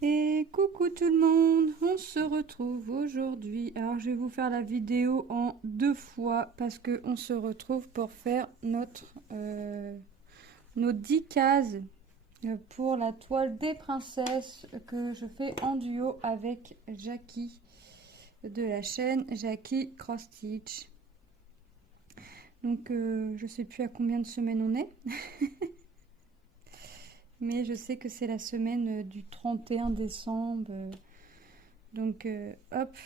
Et coucou tout le monde, on se retrouve aujourd'hui. Alors je vais vous faire la vidéo en deux fois parce que on se retrouve pour faire nos 10 cases pour la toile des princesses que je fais en duo avec Jackie de la chaîne Jackie Cross Stitch. Donc je sais plus à combien de semaines on est. Mais je sais que c'est la semaine du 31 décembre. Donc hop,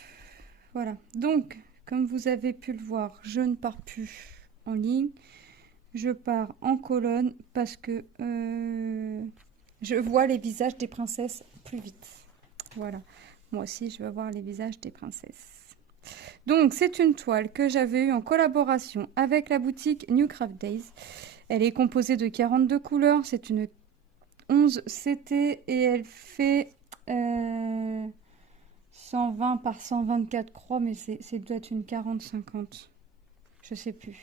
voilà. Donc, comme vous avez pu le voir, je ne pars plus en ligne. Je pars en colonne parce que je vois les visages des princesses plus vite. Voilà. Moi aussi, je veux voir les visages des princesses. Donc, c'est une toile que j'avais eue en collaboration avec la boutique New Craft Days. Elle est composée de 42 couleurs. C'est une 11 CT et elle fait 120 par 124 croix, mais c'est doit être une 40-50. Je sais plus.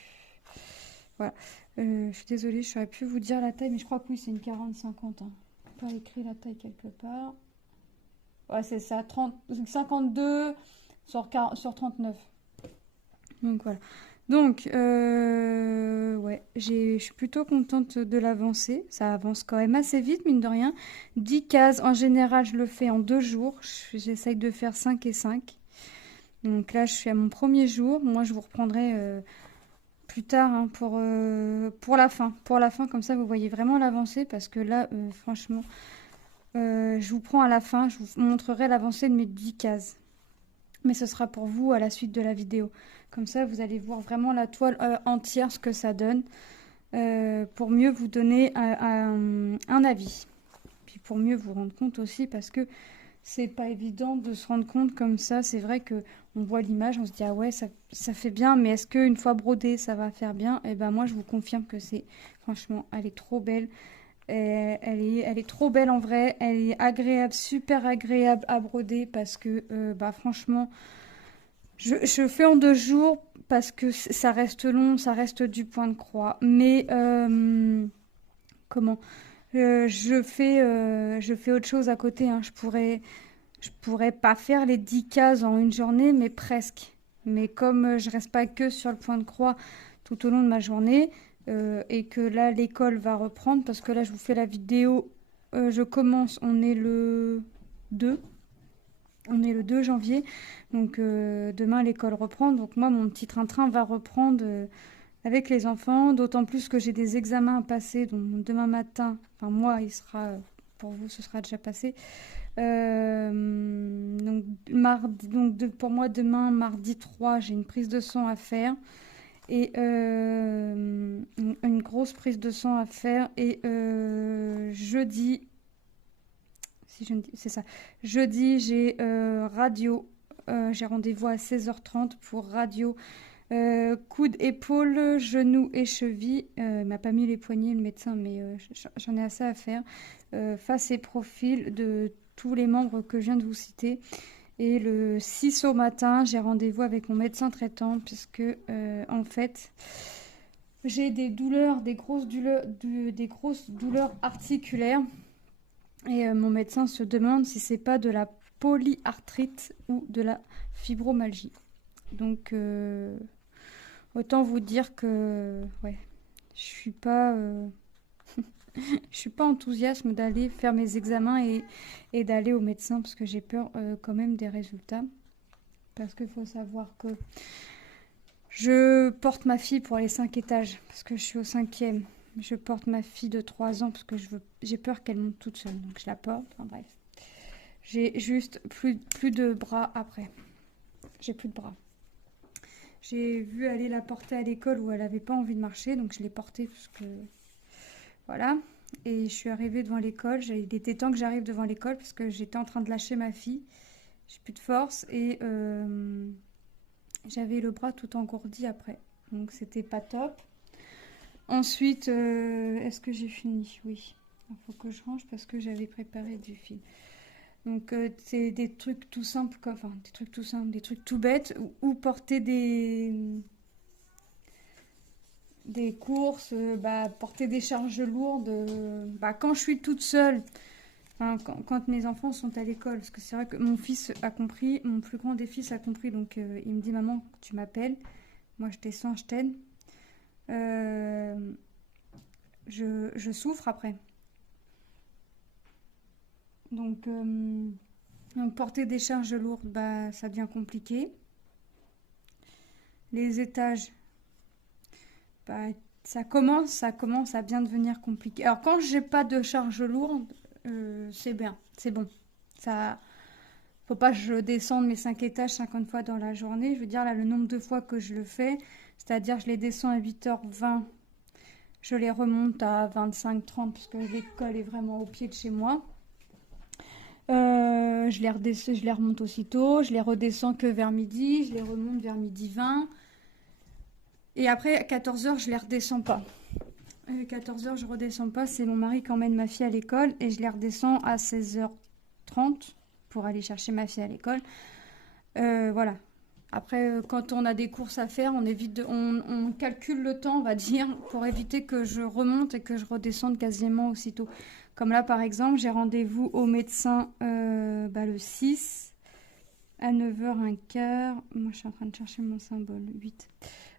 Voilà. Je suis désolée, je saurais plus vous dire la taille, mais je crois que oui, c'est une 40-50. Hein. On peut écrire la taille quelque part. Ouais, c'est ça, 30, 52 sur 39. Donc voilà. Donc, ouais, je suis plutôt contente de l'avancée. Ça avance quand même assez vite, mine de rien. 10 cases, en général, je le fais en 2 jours. J'essaye de faire 5 et 5. Donc là, je suis à mon premier jour. Moi, je vous reprendrai plus tard hein, pour la fin. Pour la fin, comme ça, vous voyez vraiment l'avancée. Parce que là, franchement, je vous prends à la fin. Je vous montrerai l'avancée de mes 10 cases. Mais ce sera pour vous à la suite de la vidéo. Comme ça, vous allez voir vraiment la toile entière, ce que ça donne. Pour mieux vous donner un avis. Puis pour mieux vous rendre compte aussi, parce que c'est pas évident de se rendre compte comme ça. C'est vrai que on voit l'image, on se dit ah ouais ça fait bien, mais est-ce qu'une fois brodée ça va faire bien? Et ben moi je vous confirme que c'est franchement elle est trop belle. Elle est trop belle en vrai. Elle est agréable, super agréable à broder parce que bah franchement je fais en 2 jours parce que ça reste long, ça reste du point de croix. Mais comment je fais autre chose à côté. Hein. Je pourrais pas faire les 10 cases en une journée, mais presque. Mais comme je reste pas que sur le point de croix tout au long de ma journée, et que là l'école va reprendre, parce que là je vous fais la vidéo, je commence, on est le 2 janvier, donc demain l'école reprend, donc moi mon petit train-train va reprendre avec les enfants, d'autant plus que j'ai des examens à passer, donc demain matin, enfin moi il sera, pour vous ce sera déjà passé, donc, pour moi, demain, mardi 3 j'ai une prise de sang à faire. Et une grosse prise de sang à faire. Et jeudi, si je ne dis, c'est ça. Jeudi, j'ai radio. J'ai rendez-vous à 16h30 pour radio. Coude, épaule, genou et cheville. Il m'a pas mis les poignets, le médecin, mais j'en ai assez à faire. Face et profil de tous les membres que je viens de vous citer. Et le 6 au matin, j'ai rendez-vous avec mon médecin traitant, puisque en fait, j'ai des grosses douleurs articulaires. Et mon médecin se demande si c'est pas de la polyarthrite ou de la fibromyalgie. Donc, autant vous dire que, ouais, je suis pas, je suis pas enthousiaste d'aller faire mes examens et d'aller au médecin parce que j'ai peur quand même des résultats. Parce qu'il faut savoir que je porte ma fille pour les 5 étages parce que je suis au 5e. Je porte ma fille de 3 ans parce que j'ai peur qu'elle monte toute seule. Donc je la porte. Enfin bref. J'ai juste plus de bras après. J'ai plus de bras. J'ai vu aller la porter à l'école où elle avait pas envie de marcher. Donc je l'ai portée parce que... Voilà. Et je suis arrivée devant l'école. Il était temps que j'arrive devant l'école parce que j'étais en train de lâcher ma fille. J'ai plus de force et j'avais le bras tout engourdi après. Donc c'était pas top. Ensuite, est-ce que j'ai fini? Oui. Il faut que je range parce que j'avais préparé du fil. Donc c'est des trucs tout simples, enfin des trucs tout simples, des trucs tout bêtes, ou porter des courses, bah, porter des charges lourdes. Bah, quand je suis toute seule, Enfin, quand mes enfants sont à l'école, parce que c'est vrai que mon fils a compris, mon plus grand des fils a compris, donc il me dit maman, tu m'appelles, moi je descends, je t'aide. Euh, je souffre après. Donc, porter des charges lourdes, bah, ça devient compliqué. Les étages, bah, ça commence à bien devenir compliqué. Alors quand j'ai pas de charges lourdes, c'est bien, c'est bon. Ça, faut pas que je descende mes 5 étages 50 fois dans la journée. Je veux dire, là, le nombre de fois que je le fais, c'est-à-dire je les descends à 8h20, je les remonte à 25h30 parce que l'école est vraiment au pied de chez moi. Je les remonte aussitôt, je les redescends que vers midi, je les remonte vers midi 20. Et après, à 14h, je les redescends pas. 14h, je redescends pas, c'est mon mari qui emmène ma fille à l'école et je les redescends à 16h30 pour aller chercher ma fille à l'école. Voilà. Après, quand on a des courses à faire, on calcule le temps, on va dire, pour éviter que je remonte et que je redescende quasiment aussitôt. Comme là, par exemple, j'ai rendez-vous au médecin le 6 à 9h15. Moi, je suis en train de chercher mon symbole, 8.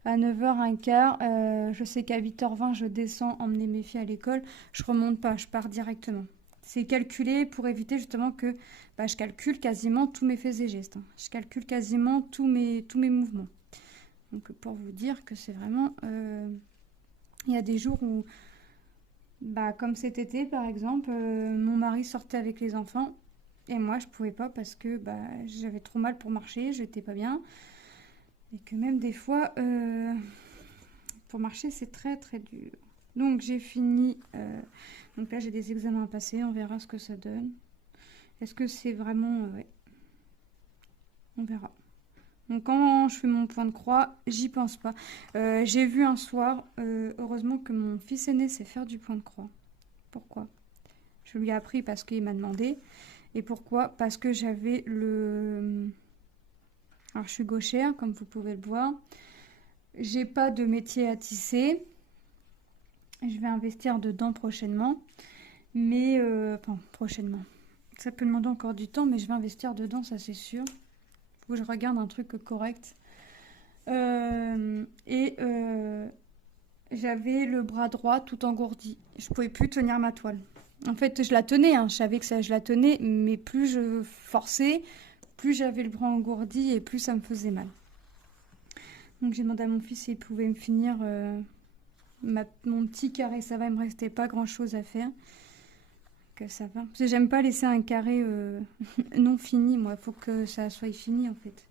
À 9h15, je sais qu'à 8h20, je descends emmener mes filles à l'école. Je remonte pas, je pars directement. C'est calculé pour éviter justement que je calcule quasiment tous mes faits et gestes. Hein. Je calcule quasiment tous mes mouvements. Donc pour vous dire que c'est vraiment... Il y a des jours où, comme cet été par exemple, mon mari sortait avec les enfants et moi je pouvais pas parce que j'avais trop mal pour marcher, j'étais pas bien. Et que même des fois, pour marcher c'est très très dur. Donc j'ai fini... Donc là, j'ai des examens à passer. On verra ce que ça donne. Est-ce que c'est vraiment... ouais. On verra. Donc quand je fais mon point de croix, j'y pense pas. J'ai vu un soir, heureusement que mon fils aîné sait faire du point de croix. Pourquoi? Je lui ai appris parce qu'il m'a demandé. Et pourquoi? Parce que j'avais le... Alors je suis gauchère, comme vous pouvez le voir. J'ai pas de métier à tisser. Je vais investir dedans prochainement. Mais, prochainement. Ça peut demander encore du temps, mais je vais investir dedans, ça c'est sûr. Faut que je regarde un truc correct. J'avais le bras droit tout engourdi. Je pouvais plus tenir ma toile. En fait, je la tenais, hein, je savais que je la tenais, mais plus je forçais, plus j'avais le bras engourdi et plus ça me faisait mal. Donc j'ai demandé à mon fils s'il pouvait me finir mon petit carré. Ça va, il me restait pas grand chose à faire. Que ça va. Parce que j'aime pas laisser un carré non fini, moi. Il faut que ça soit fini en fait.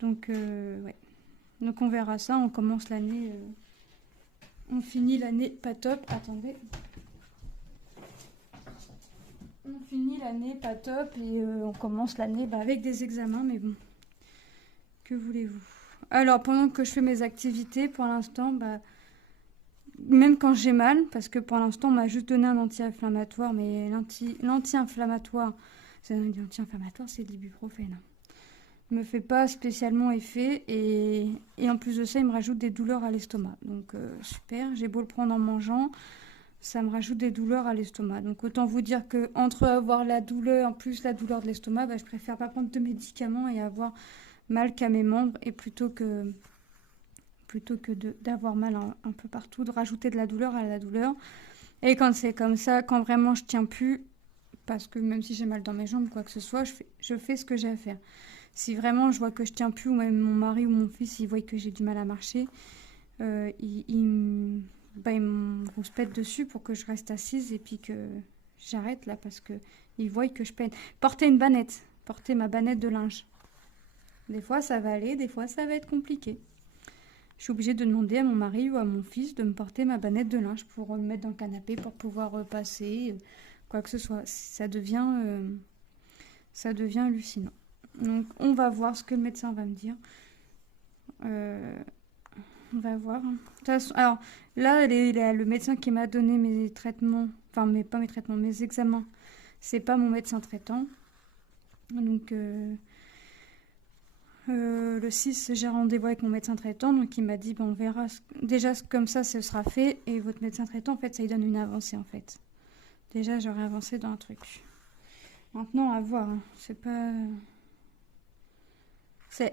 Donc ouais. Donc on verra ça. On commence l'année. On finit l'année pas top. Attendez. On finit l'année pas top et on commence l'année avec des examens, mais bon. Que voulez-vous? Alors pendant que je fais mes activités, pour l'instant, même quand j'ai mal, parce que pour l'instant on m'a juste donné un anti-inflammatoire, mais l'anti-inflammatoire, c'est de l'ibuprofène. Il me fait pas spécialement effet et en plus de ça il me rajoute des douleurs à l'estomac. Donc super, j'ai beau le prendre en mangeant, ça me rajoute des douleurs à l'estomac. Donc autant vous dire que entre avoir la douleur, en plus la douleur de l'estomac, je préfère pas prendre de médicaments et avoir mal qu'à mes membres et plutôt que d'avoir mal un peu partout, de rajouter de la douleur à la douleur. Et quand c'est comme ça, quand vraiment je tiens plus, parce que même si j'ai mal dans mes jambes, quoi que ce soit, je fais ce que j'ai à faire. Si vraiment je vois que je tiens plus, ou même mon mari ou mon fils, ils voient que j'ai du mal à marcher, ils me rouspètent dessus pour que je reste assise et puis que j'arrête là, parce que ils voient que je peine. Porter ma bannette de linge. Des fois ça va aller, des fois ça va être compliqué. Je suis obligée de demander à mon mari ou à mon fils de me porter ma bannette de linge pour me mettre dans le canapé, pour pouvoir passer, quoi que ce soit. Ça devient hallucinant. Donc on va voir ce que le médecin va me dire. On va voir. De toute façon, alors là, le médecin qui m'a donné mes traitements, pas mes traitements, mes examens, c'est pas mon médecin traitant. Donc... le 6, j'ai rendez-vous avec mon médecin traitant, donc il m'a dit, on verra. Déjà, comme ça, ce sera fait. Et votre médecin traitant, en fait, ça lui donne une avancée, en fait. Déjà, j'aurais avancé dans un truc. Maintenant, à voir, hein. C'est pas...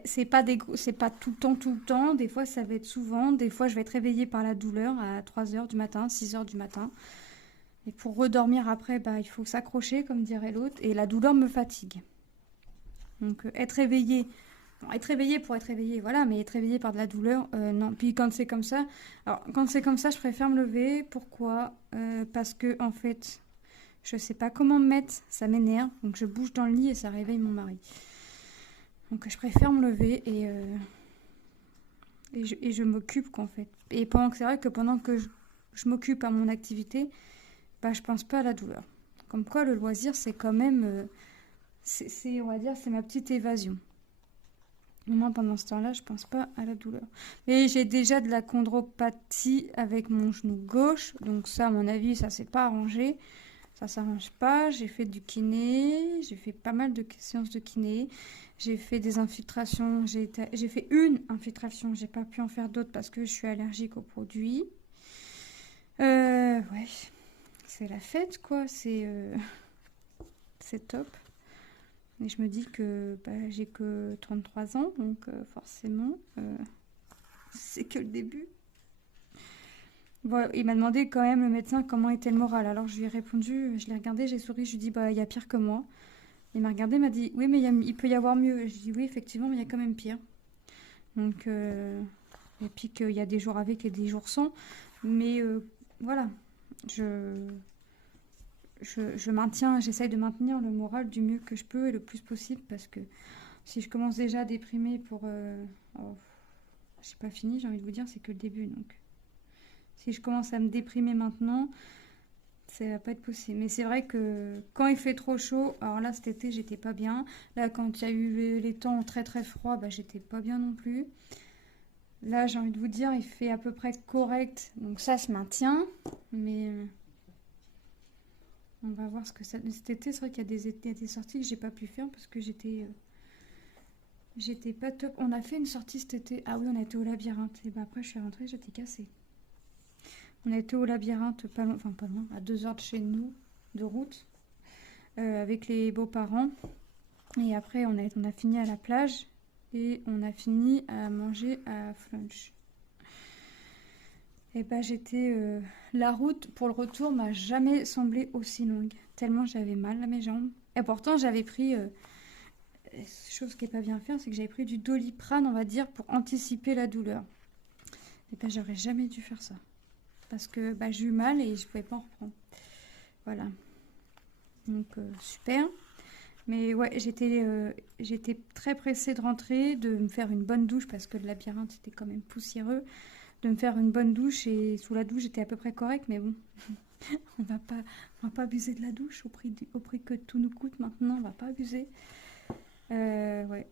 C'est pas tout le temps. Des fois, ça va être souvent. Des fois, je vais être réveillée par la douleur à 3 heures du matin, 6 heures du matin. Et pour redormir après, bah, il faut s'accrocher, comme dirait l'autre. Et la douleur me fatigue. Donc, être réveillée... Bon, être réveillée pour être réveillée, voilà. Mais être réveillée par de la douleur, non. Puis quand c'est comme ça... Alors, quand c'est comme ça, je préfère me lever. Pourquoi? Parce que, en fait, je sais pas comment me mettre. Ça m'énerve. Donc, je bouge dans le lit et ça réveille mon mari. Donc je préfère me lever et je m'occupe qu'en fait. Et c'est vrai que pendant que je m'occupe à mon activité, bah, je pense pas à la douleur. Comme quoi le loisir c'est quand même, on va dire, c'est ma petite évasion. Moi pendant ce temps-là, je pense pas à la douleur. Mais j'ai déjà de la chondropathie avec mon genou gauche, donc ça à mon avis ça s'est pas arrangé. Ça s'arrange pas. J'ai fait du kiné, j'ai fait pas mal de séances de kiné. J'ai fait des infiltrations. J'ai fait une infiltration. J'ai pas pu en faire d'autres parce que je suis allergique aux produits. Ouais, c'est la fête quoi. C'est top. Et je me dis que bah, j'ai que 33 ans, donc forcément, c'est que le début. Bon, il m'a demandé quand même le médecin comment était le moral. Alors je lui ai répondu, je l'ai regardé, j'ai souri, je lui ai dit bah il y a pire que moi. Il m'a regardé, il m'a dit oui mais il peut y avoir mieux. Je dis oui effectivement mais il y a quand même pire. Donc et puis qu'il y a des jours avec et des jours sans. Mais voilà, je, je maintiens, j'essaye de maintenir le moral du mieux que je peux et le plus possible parce que si je commence déjà à déprimer pour... oh, j'ai pas fini, j'ai envie de vous dire, c'est que le début donc. Si je commence à me déprimer maintenant, ça va pas être possible. Mais c'est vrai que quand il fait trop chaud, alors là cet été j'étais pas bien. Là quand il y a eu les temps très très froids, bah, j'étais pas bien non plus. Là j'ai envie de vous dire, il fait à peu près correct. Donc ça se maintient. Mais on va voir ce que ça... Cet été, c'est vrai qu'il y a des sorties que j'ai pas pu faire parce que j'étais pas top. On a fait une sortie cet été. Ah oui, on a été au labyrinthe. Et bah après je suis rentrée, j'étais cassée. On a été au labyrinthe, pas loin, enfin pas loin, à 2 heures de chez nous, de route, avec les beaux-parents. Et après, on a fini à la plage et on a fini à manger à Flunch. Et bah la route pour le retour m'a jamais semblé aussi longue, tellement j'avais mal à mes jambes. Et pourtant, j'avais pris... chose qui n'est pas bien faire, c'est que j'avais pris du Doliprane, on va dire, pour anticiper la douleur. Et bah j'aurais jamais dû faire ça. Parce que bah, j'ai eu mal et je pouvais pas en reprendre. Voilà. Donc super. Mais ouais, j'étais très pressée de rentrer, de me faire une bonne douche parce que le labyrinthe était quand même poussiéreux. De me faire une bonne douche et sous la douche j'étais à peu près correcte, mais bon, on va pas abuser de la douche au prix que tout nous coûte maintenant, on va pas abuser. Ouais.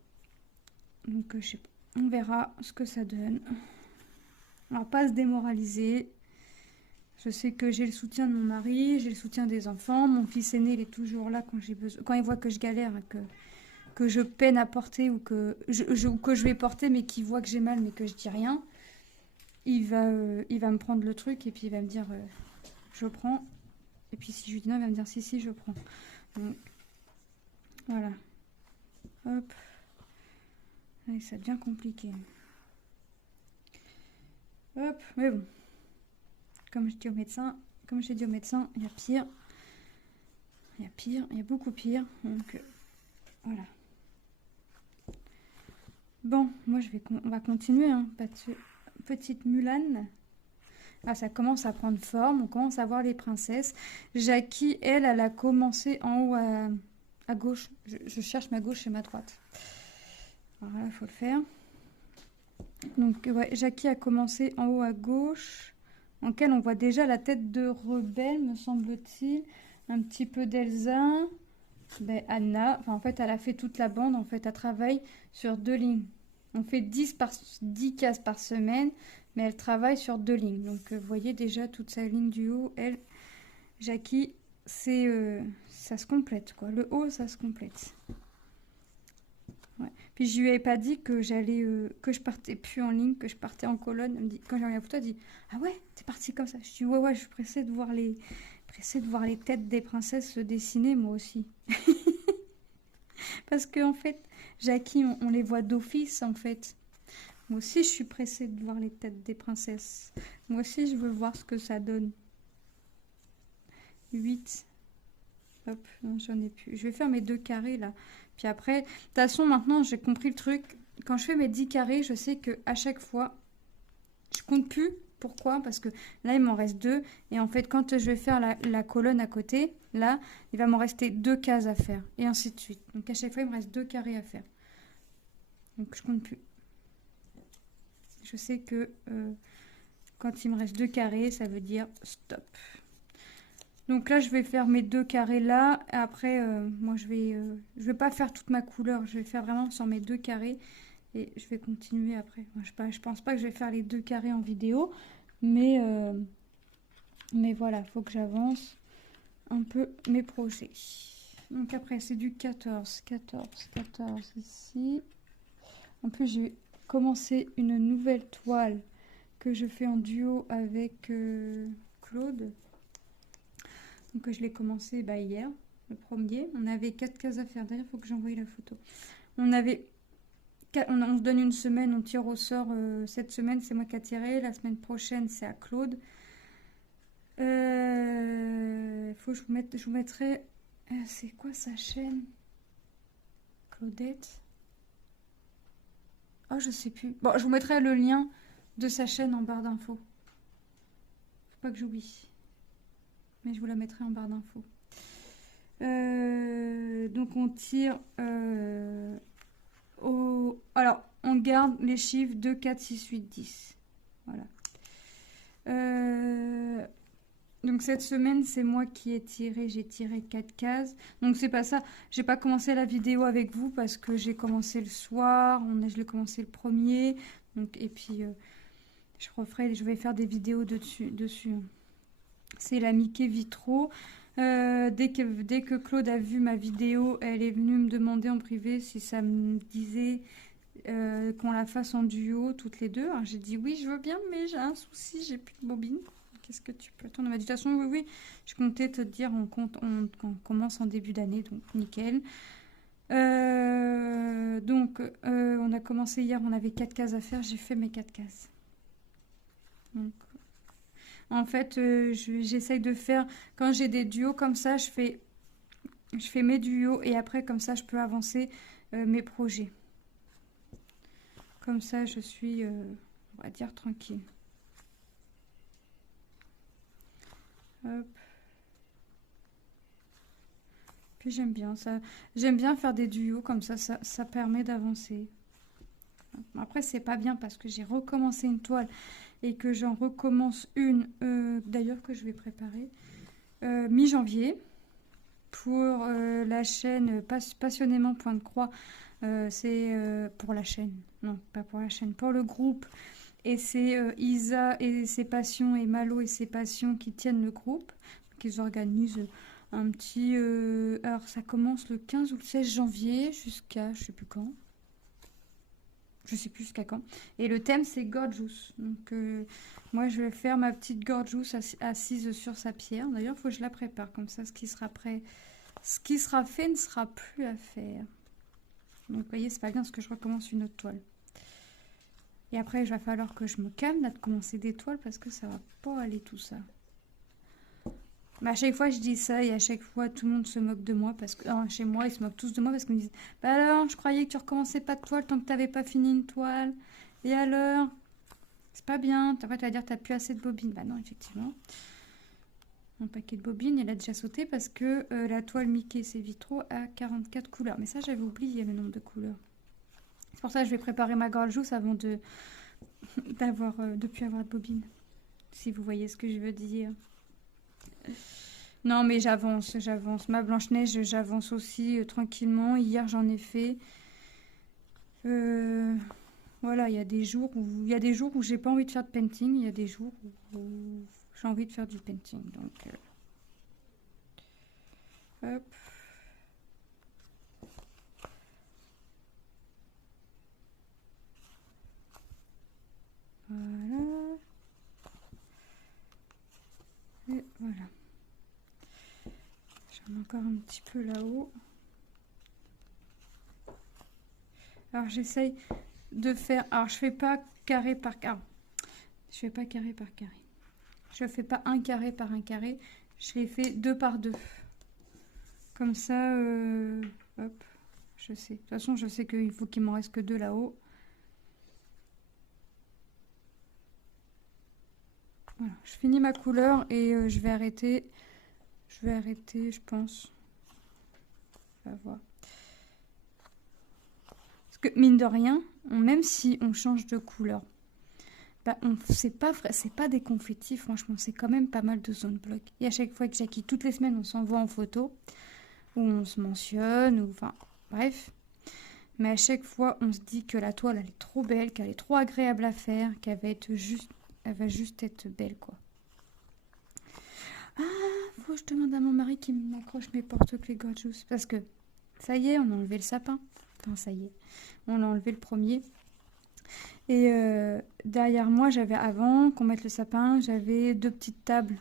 Donc je sais pas. On verra ce que ça donne. On va pas se démoraliser. Je sais que j'ai le soutien de mon mari, j'ai le soutien des enfants. Mon fils aîné, il est toujours là quand j'ai besoin. Quand il voit que je galère, que je peine à porter ou que je vais porter, mais qu'il voit que j'ai mal, mais que je dis rien, il va me prendre le truc et puis il va me dire je prends. Et puis si je lui dis non, il va me dire si, je prends. Donc voilà. Hop. Et ça devient compliqué. Hop, mais bon. Comme je dis au médecin, il y a pire. Il y a pire, il y a beaucoup pire. Donc voilà. Bon, moi on va continuer. Hein. Petite Mulan. Ah, ça commence à prendre forme. On commence à voir les princesses. Jackie, elle a commencé en haut à gauche. Je cherche ma gauche et ma droite. Voilà, il faut le faire. Donc ouais, Jackie a commencé en haut à gauche, en lequel on voit déjà la tête de Rebelle, me semble-t-il, un petit peu d'Elsa, ben, Anna, enfin en fait elle a fait toute la bande, en fait elle travaille sur 2 lignes. On fait 10 cases par semaine, mais elle travaille sur 2 lignes. Donc vous voyez déjà toute sa ligne du haut, Jackie, ça se complète quoi, le haut ça se complète. Ouais. Puis je lui avais pas dit que que je partais plus en ligne, que je partais en colonne. Elle me dit, quand j'ai regardé la photo, elle dit ah ouais, t'es partie comme ça. Je dis ouais, je suis pressée de voir pressée de voir les têtes des princesses se dessiner, moi aussi. Parce que en fait, Jackie, on les voit d'office, en fait. Moi aussi, je suis pressée de voir les têtes des princesses. Moi aussi, je veux voir ce que ça donne. 8. Hop, non, j'en ai plus. Je vais faire mes 2 carrés, là. Puis après, de toute façon, maintenant, j'ai compris le truc. Quand je fais mes 10 carrés, je sais que à chaque fois, je compte plus. Pourquoi? Parce que là, il m'en reste 2. Et en fait, quand je vais faire la colonne à côté, là, il va m'en rester 2 cases à faire. Et ainsi de suite. Donc, à chaque fois, il me reste 2 carrés à faire. Donc, je compte plus. Je sais que quand il me reste 2 carrés, ça veut dire stop. Donc là, je vais faire mes 2 carrés là. Après, moi, je vais pas faire toute ma couleur. Je vais faire vraiment sur mes 2 carrés. Et je vais continuer après. Moi, je pense pas que je vais faire les 2 carrés en vidéo. Mais voilà, il faut que j'avance un peu mes projets. Donc après, c'est du 14, 14, 14 ici. En plus, j'ai commencé une nouvelle toile que je fais en duo avec Claude. Donc je l'ai commencé hier, le premier. On avait 4 cases à faire. D'ailleurs, il faut que j'envoie la photo. On se donne une semaine, on tire au sort. Cette semaine, c'est moi qui a tiré. La semaine prochaine, c'est à Claude. Faut que je vous mettrai... c'est quoi sa chaîne? Claudette? Oh, je sais plus. Bon, je vous mettrai le lien de sa chaîne en barre d'infos. Faut pas que j'oublie. Mais je vous la mettrai en barre d'infos. Donc on tire alors on garde les chiffres 2, 4, 6, 8, 10. Voilà. Donc cette semaine c'est moi qui ai tiré, j'ai tiré 4 cases. Donc c'est pas ça, j'ai pas commencé la vidéo avec vous parce que j'ai commencé le soir, je l'ai commencé le premier. Donc, et puis je vais faire des vidéos dessus. C'est la Mickey Vitraux. Dès que Claude a vu ma vidéo, elle est venue me demander en privé si ça me disait qu'on la fasse en duo toutes les deux. Alors j'ai dit oui, je veux bien, mais j'ai un souci, j'ai plus de bobine. Qu'est-ce que tu peux attendre? Elle m'a dit de toute façon, oui, je comptais te dire, on commence en début d'année, donc nickel. On a commencé hier, on avait 4 cases à faire, j'ai fait mes 4 cases. Donc, en fait, j'essaye de faire, quand j'ai des duos comme ça, je fais mes duos et après, comme ça, je peux avancer mes projets. Comme ça, je suis, on va dire, tranquille. Hop. Puis j'aime bien ça. J'aime bien faire des duos comme ça permet d'avancer. Après, c'est pas bien parce que j'ai recommencé une toile et que j'en recommence une, d'ailleurs, que je vais préparer mi-janvier pour la chaîne passionnément point de croix. C'est pour la chaîne, non, pas pour la chaîne, pour le groupe. Et c'est Isa et ses passions et Malo et ses passions qui tiennent le groupe. Ils organisent un petit... alors ça commence le 15 ou le 16 janvier jusqu'à je sais plus quand. Je sais plus jusqu'à quand. Et le thème c'est Gorgeous. Donc moi je vais faire ma petite Gorgeous assise sur sa pierre. D'ailleurs il faut que je la prépare comme ça ce qui sera prêt. Ce qui sera fait ne sera plus à faire. Donc vous voyez c'est pas bien parce que je recommence une autre toile. Et après, il va falloir que je me calme là de commencer des toiles parce que ça va pas aller tout ça. Mais à chaque fois, je dis ça et à chaque fois, tout le monde se moque de moi parce que chez moi, ils se moquent tous de moi parce qu'ils me disent bah alors, je croyais que tu recommençais pas de toile tant que tu n'avais pas fini une toile. Et alors, c'est pas bien. Après, tu vas dire tu n'as plus assez de bobines. Bah non, effectivement. Un paquet de bobines, il a déjà sauté parce que la toile Mickey, c'est Vitraux à 44 couleurs. Mais ça, j'avais oublié le nombre de couleurs. C'est pour ça que je vais préparer ma Gorgeous avant de plus avoir de bobine. Si vous voyez ce que je veux dire. Non, mais j'avance. Ma Blanche-Neige, j'avance aussi tranquillement. Hier, j'en ai fait. Voilà, il y a des jours où j'ai pas envie de faire de painting. Il y a des jours où j'ai envie de faire du painting. Donc, hop. Voilà. Et voilà. Encore un petit peu là-haut. Alors j'essaye de faire... Alors je fais pas carré par carré. Je fais pas carré par carré. Je fais pas un carré par un carré. Je les fais 2 par 2. Comme ça, hop, je sais. De toute façon, je sais qu'il faut qu'il m'en reste que 2 là-haut. Voilà, je finis ma couleur et je vais arrêter. Je vais arrêter, je pense. On va voir. Parce que mine de rien, même si on change de couleur, bah, c'est pas vrai, c'est pas des confettis, franchement, c'est quand même pas mal de zone bloc. Et à chaque fois que Jackie, toutes les semaines, on s'envoie en photo, où on se mentionne, ou enfin, bref. Mais à chaque fois, on se dit que la toile, elle est trop belle, qu'elle est trop agréable à faire, elle va juste être belle, quoi. Ah, faut que je demande à mon mari qui m'accroche mes porte-clés Gorgeous. Parce que, ça y est, on a enlevé le sapin. Enfin, ça y est, on a enlevé le premier. Et derrière moi, j'avais, avant qu'on mette le sapin, j'avais 2 petites tables.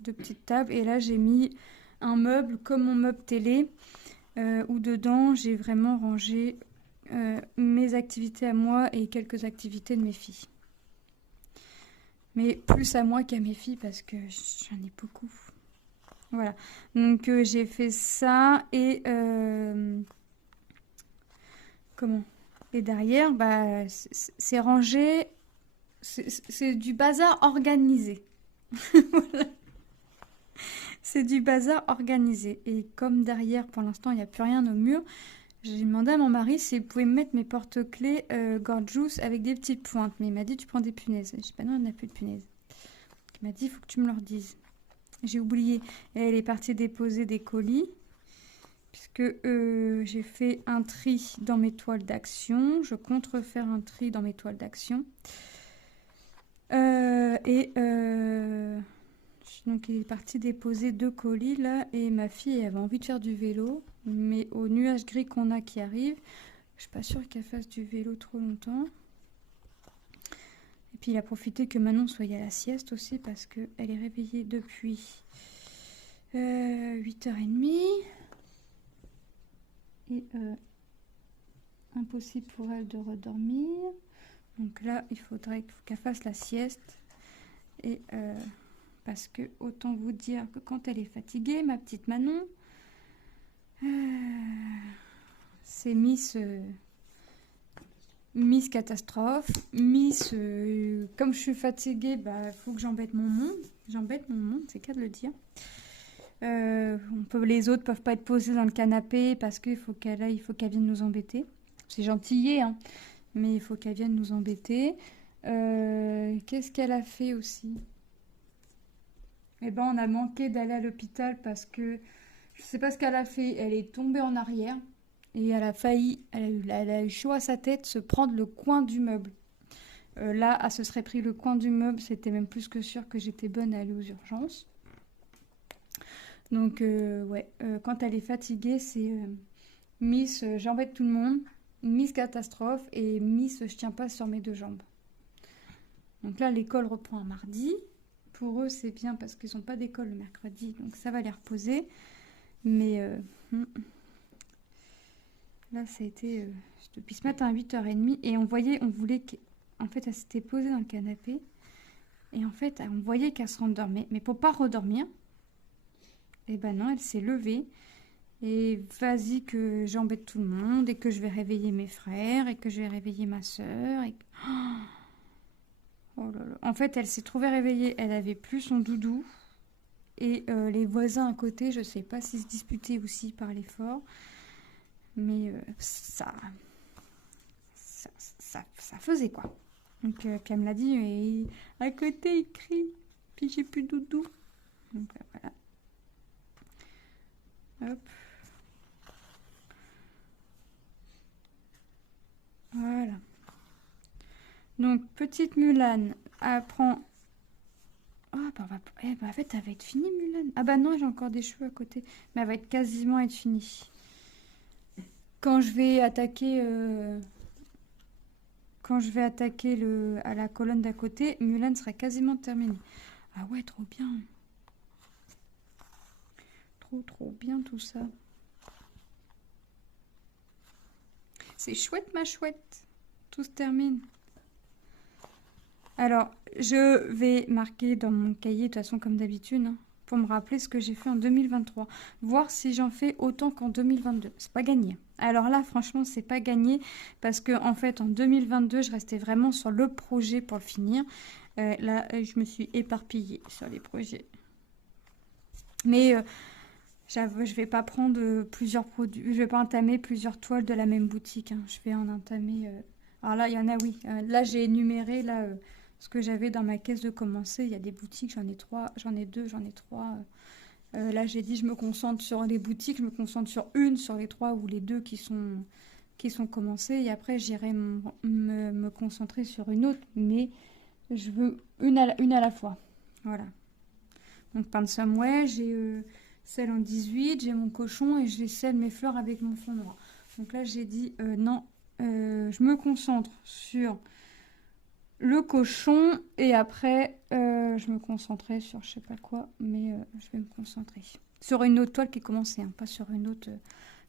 2 petites tables. Et là, j'ai mis un meuble comme mon meuble télé, où dedans, j'ai vraiment rangé mes activités à moi et quelques activités de mes filles. Mais plus à moi qu'à mes filles parce que j'en ai beaucoup. Voilà. Donc j'ai fait ça et comment? Et derrière, bah, c'est rangé. C'est du bazar organisé. Voilà. C'est du bazar organisé. Et comme derrière, pour l'instant, il n'y a plus rien au mur, j'ai demandé à mon mari s'il pouvait me mettre mes porte-clés Gorgeous avec des petites pointes. Mais il m'a dit, tu prends des punaises. Je dis, bah non, on n'a plus de punaises. Il m'a dit, il faut que tu me leur dises. J'ai oublié. Elle est partie déposer des colis. Puisque j'ai fait un tri dans mes toiles d'action. Je compte refaire un tri dans mes toiles d'action. Donc il est parti déposer 2 colis là. Et ma fille elle avait envie de faire du vélo. Mais au nuage gris qu'on a qui arrive, je suis pas sûre qu'elle fasse du vélo trop longtemps. Et puis il a profité que Manon soit à la sieste aussi. Parce qu'elle est réveillée depuis 8h30. Et impossible pour elle de redormir. Donc là, il faudrait qu'elle fasse la sieste. Et parce que autant vous dire que quand elle est fatiguée, ma petite Manon, c'est Miss catastrophe. Comme je suis fatiguée, bah faut que j'embête mon monde. J'embête mon monde, c'est qu'à de le dire. Les autres peuvent pas être posés dans le canapé parce qu'il faut qu'elle vienne nous embêter. C'est gentillet, hein, mais il faut qu'elle vienne nous embêter. Qu'est-ce qu'elle a fait aussi? Eh ben, on a manqué d'aller à l'hôpital parce que je sais pas ce qu'elle a fait. Elle est tombée en arrière et elle a failli, elle a eu chaud à sa tête, se prendre le coin du meuble. Là, elle se serait pris le coin du meuble. C'était même plus que sûr que j'étais bonne à aller aux urgences. Donc, ouais, quand elle est fatiguée, c'est Miss j'embête tout le monde, Miss catastrophe et Miss je tiens pas sur mes 2 jambes. Donc là, l'école reprend un mardi. Pour eux, c'est bien parce qu'ils n'ont pas d'école le mercredi, donc ça va les reposer. Mais là, ça a été depuis ce matin à 8h30 et on voulait qu'en fait, elle s'était posée dans le canapé et en fait, on voyait qu'elle se rendormait. Mais pour pas redormir, et ben non, elle s'est levée. Et vas-y que j'embête tout le monde et que je vais réveiller mes frères et que je vais réveiller ma soeur. Et... Oh là là. En fait, elle s'est trouvée réveillée. Elle avait plus son doudou. Et les voisins à côté, je sais pas s'ils se disputaient aussi par l'effort. Mais ça faisait quoi. Donc, puis elle me l'a dit. Et à côté, il crie. Puis j'ai plus de doudou. Donc voilà. Hop. Voilà. Donc, petite Mulan apprend... Ah, bah, en fait, elle va être finie, Mulan. Ah bah non, j'ai encore des cheveux à côté. Mais elle va être quasiment être finie. Quand je vais attaquer... à la colonne d'à côté, Mulan sera quasiment terminée. Ah ouais, trop bien. trop bien tout ça. C'est chouette, ma chouette. Tout se termine. Alors, je vais marquer dans mon cahier, de toute façon, comme d'habitude, hein, pour me rappeler ce que j'ai fait en 2023. Voir si j'en fais autant qu'en 2022. C'est pas gagné. Alors là, franchement, c'est pas gagné parce que, en fait, en 2022, je restais vraiment sur le projet pour le finir. Là, je me suis éparpillée sur les projets. Mais j'avoue, je vais pas prendre plusieurs produits. Je vais pas entamer plusieurs toiles de la même boutique, hein. Je vais en entamer. Alors là, il y en a, oui. Là, j'ai énuméré là, ce que j'avais dans ma caisse de commencer. Il y a des boutiques, j'en ai 3, j'en ai 2, j'en ai 3. Là, j'ai dit, je me concentre sur les boutiques, je me concentre sur une, sur les 3 ou les 2 qui sont commencées. Et après, j'irai me concentrer sur une autre. Mais je veux une à la fois. Voilà. Donc, pain de Someway, j'ai celle en 18, j'ai mon cochon et je scelle mes fleurs avec mon fond noir. Donc là, j'ai dit non, je me concentre sur le cochon et après, je me concentrerai sur je sais pas quoi, mais je vais me concentrer sur une autre toile qui est commencée, hein, pas sur une autre,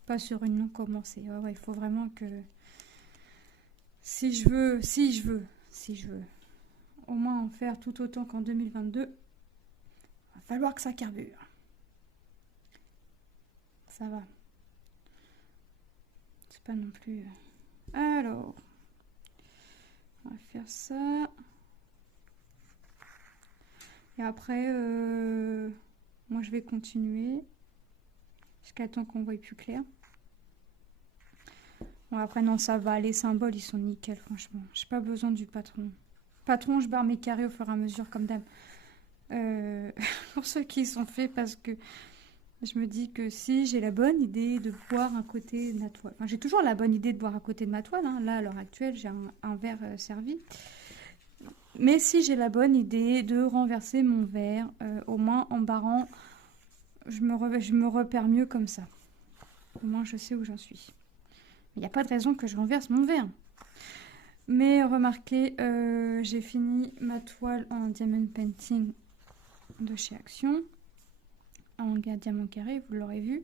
pas sur une non commencée. Ouais, ouais, il faut vraiment que si je veux au moins en faire tout autant qu'en 2022, va falloir que ça carbure. Ça va. C'est pas non plus. Alors, on va faire ça. Et après, moi je vais continuer jusqu'à temps qu'on voit plus clair. Bon, après, non, ça va. Les symboles, ils sont nickel, franchement. J'ai pas besoin du patron. Patron, je barre mes carrés au fur et à mesure, comme d'hab. Pour ceux qui sont faits, parce que je me dis que si j'ai la bonne idée de boire un côté de ma toile. Enfin, j'ai toujours la bonne idée de boire à côté de ma toile, hein. Là, à l'heure actuelle, j'ai un verre servi. Mais si j'ai la bonne idée de renverser mon verre, au moins en barrant, je me repère mieux comme ça. Au moins, je sais où j'en suis. Il n'y a pas de raison que je renverse mon verre. Mais remarquez, j'ai fini ma toile en diamond painting de chez Action. En diamant carré, vous l'aurez vu.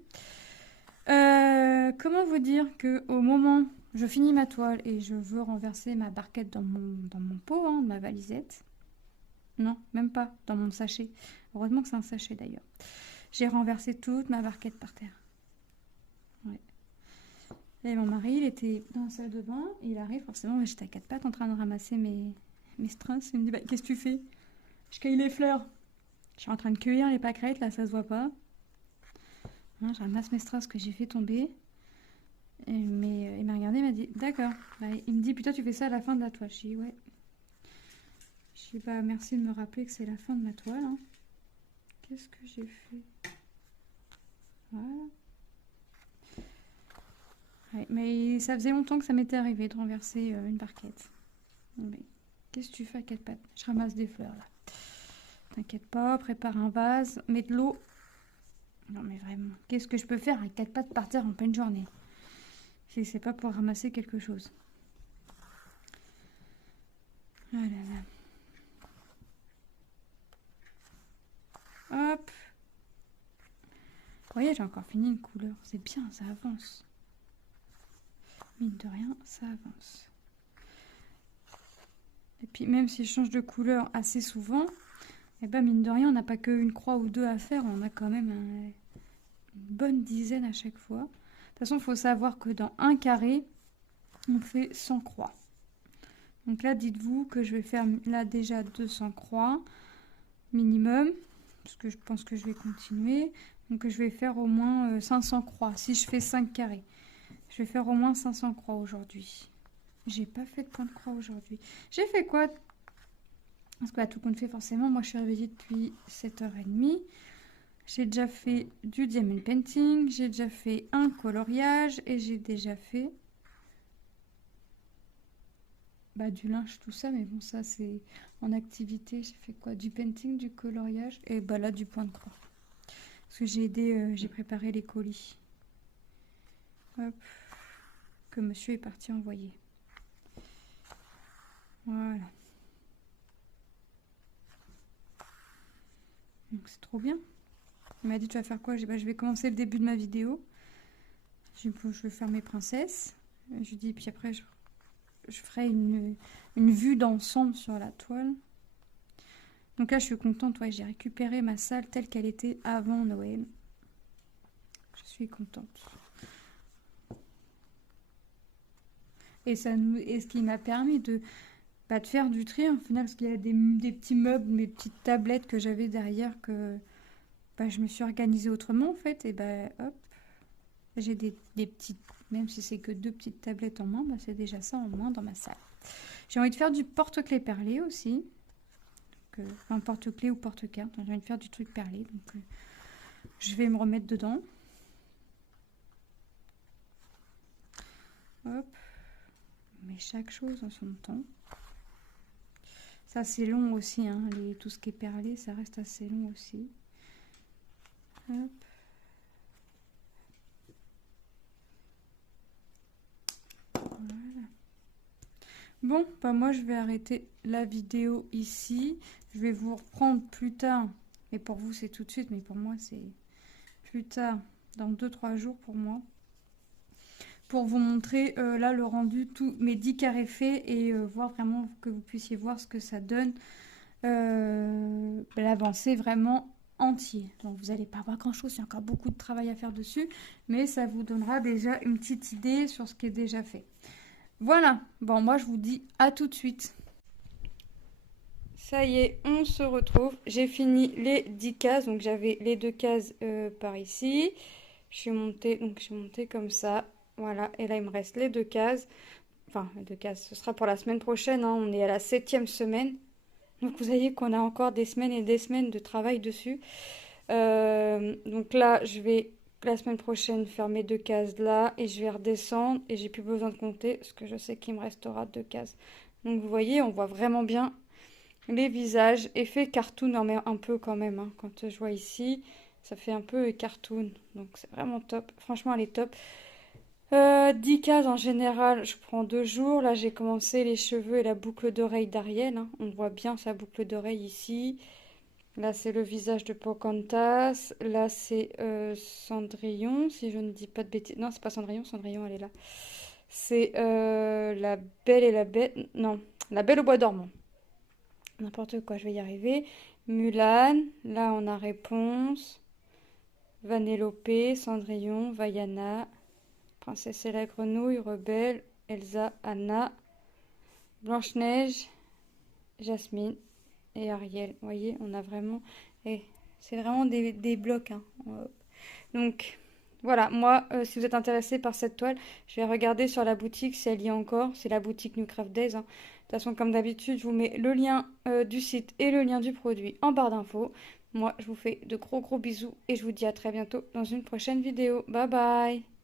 Comment vous dire que au moment où je finis ma toile et je veux renverser ma barquette dans mon pot, hein, ma valisette. Non, même pas, dans mon sachet. Heureusement que c'est un sachet d'ailleurs. J'ai renversé toute ma barquette par terre. Ouais. Et mon mari, il était dans la salle de bain. Il arrive forcément, j'étais à quatre pattes en train de ramasser mes strass. Il me dit, bah, qu'est-ce que tu fais? Je cueille les fleurs. Je suis en train de cueillir les pâquerettes, là, ça se voit pas. Hein, je ramasse mes strass que j'ai fait tomber. Mais il m'a regardé, il m'a dit, d'accord. Bah, il me dit, putain, tu fais ça à la fin de la toile. Je dis, ouais. Je dis, bah, merci de me rappeler que c'est la fin de ma toile. Hein. Qu'est-ce que j'ai fait? Voilà. Ouais, mais ça faisait longtemps que ça m'était arrivé de renverser une barquette. Mais qu'est-ce que tu fais à quatre pattes? Je ramasse des fleurs, là. T'inquiète pas, prépare un vase, mets de l'eau. Non, mais vraiment, qu'est-ce que je peux faire à quatre pattes par terre en pleine journée? Si c'est pas pour ramasser quelque chose. Ah là là. Hop. Vous voyez, j'ai encore fini une couleur. C'est bien, ça avance. Mine de rien, ça avance. Et puis, même si je change de couleur assez souvent, et ben mine de rien, on n'a pas qu'une croix ou deux à faire. On a quand même une bonne dizaine à chaque fois. De toute façon, il faut savoir que dans un carré, on fait 100 croix. Donc là, dites-vous que je vais faire là déjà 200 croix minimum, parce que je pense que je vais continuer. Donc je vais faire au moins 500 croix. Si je fais 5 carrés, je vais faire au moins 500 croix aujourd'hui. J'ai pas fait de point de croix aujourd'hui. J'ai fait quoi? Parce que là, tout compte fait, forcément, moi je suis réveillée depuis 7h30. J'ai déjà fait du diamond painting, j'ai déjà fait un coloriage et j'ai déjà fait du linge, tout ça. Mais bon, ça c'est en activité. J'ai fait quoi? Du painting, du coloriage et là du point de croix. Parce que j'ai aidé, j'ai préparé les colis. Hop. Que monsieur est parti envoyer. Voilà. Donc c'est trop bien. Il m'a dit, tu vas faire quoi? J'ai dit, bah, je vais commencer le début de ma vidéo. Je vais faire mes princesses. Je lui dis, puis après, je ferai une vue d'ensemble sur la toile. Donc là, je suis contente. Ouais, j'ai récupéré ma salle telle qu'elle était avant Noël. Je suis contente. Et ce qui m'a permis de faire du tri, au final, parce qu'il y a des petits meubles, mes petites tablettes que j'avais derrière que je me suis organisée autrement, en fait. Et hop, j'ai des petites, même si c'est que 2 petites tablettes en moins, c'est déjà ça en moins dans ma salle. J'ai envie de faire du porte-clés perlé aussi. Enfin, porte-clés ou porte-carte. J'ai envie de faire du truc perlé. Donc, je vais me remettre dedans. Hop. Mais chaque chose en son temps. Ça, c'est long aussi. Hein, tout ce qui est perlé, ça reste assez long aussi. Hop. Voilà. Bon, moi, je vais arrêter la vidéo ici. Je vais vous reprendre plus tard. Et pour vous, c'est tout de suite. Mais pour moi, c'est plus tard. Dans 2-3 jours pour moi. Pour vous montrer là le rendu, tous mes 10 carrés faits et voir vraiment que vous puissiez voir ce que ça donne. L'avancée vraiment entier. Donc vous n'allez pas voir grand chose, il y a encore beaucoup de travail à faire dessus, mais ça vous donnera déjà une petite idée sur ce qui est déjà fait. Voilà, bon moi je vous dis à tout de suite. Ça y est, on se retrouve. J'ai fini les 10 cases, donc j'avais les 2 cases par ici. Je suis montée comme ça. Voilà, et là il me reste les 2 cases. Enfin, les 2 cases, ce sera pour la semaine prochaine. Hein. On est à la 7e semaine. Donc vous voyez qu'on a encore des semaines et des semaines de travail dessus. Donc là, je vais la semaine prochaine faire mes 2 cases là. Et je vais redescendre. Et j'ai plus besoin de compter parce que je sais qu'il me restera 2 cases. Donc vous voyez, on voit vraiment bien les visages. Effet cartoon, mais un peu quand même. Hein. Quand je vois ici, ça fait un peu cartoon. Donc c'est vraiment top. Franchement, elle est top. 10 cases en général, je prends 2 jours. Là, j'ai commencé les cheveux et la boucle d'oreille d'Ariel. Hein. On voit bien sa boucle d'oreille ici. Là, c'est le visage de Pocahontas. Là, c'est Cendrillon, si je ne dis pas de bêtises. Non, c'est pas Cendrillon. Cendrillon, elle est là. C'est la Belle et la Bête. Non, la Belle au bois dormant. N'importe quoi, je vais y arriver. Mulan. Là, on a Réponse. Vanellope, Cendrillon, Vaiana. Princesse et la grenouille, Rebelle, Elsa, Anna, Blanche-Neige, Jasmine et Ariel. Vous voyez, on a vraiment... c'est vraiment des blocs. Hein. Donc, voilà. Moi, si vous êtes intéressé par cette toile, je vais regarder sur la boutique si elle y est encore. C'est la boutique New Craft Days. Hein. De toute façon, comme d'habitude, je vous mets le lien du site et le lien du produit en barre d'infos. Moi, je vous fais de gros bisous et je vous dis à très bientôt dans une prochaine vidéo. Bye bye!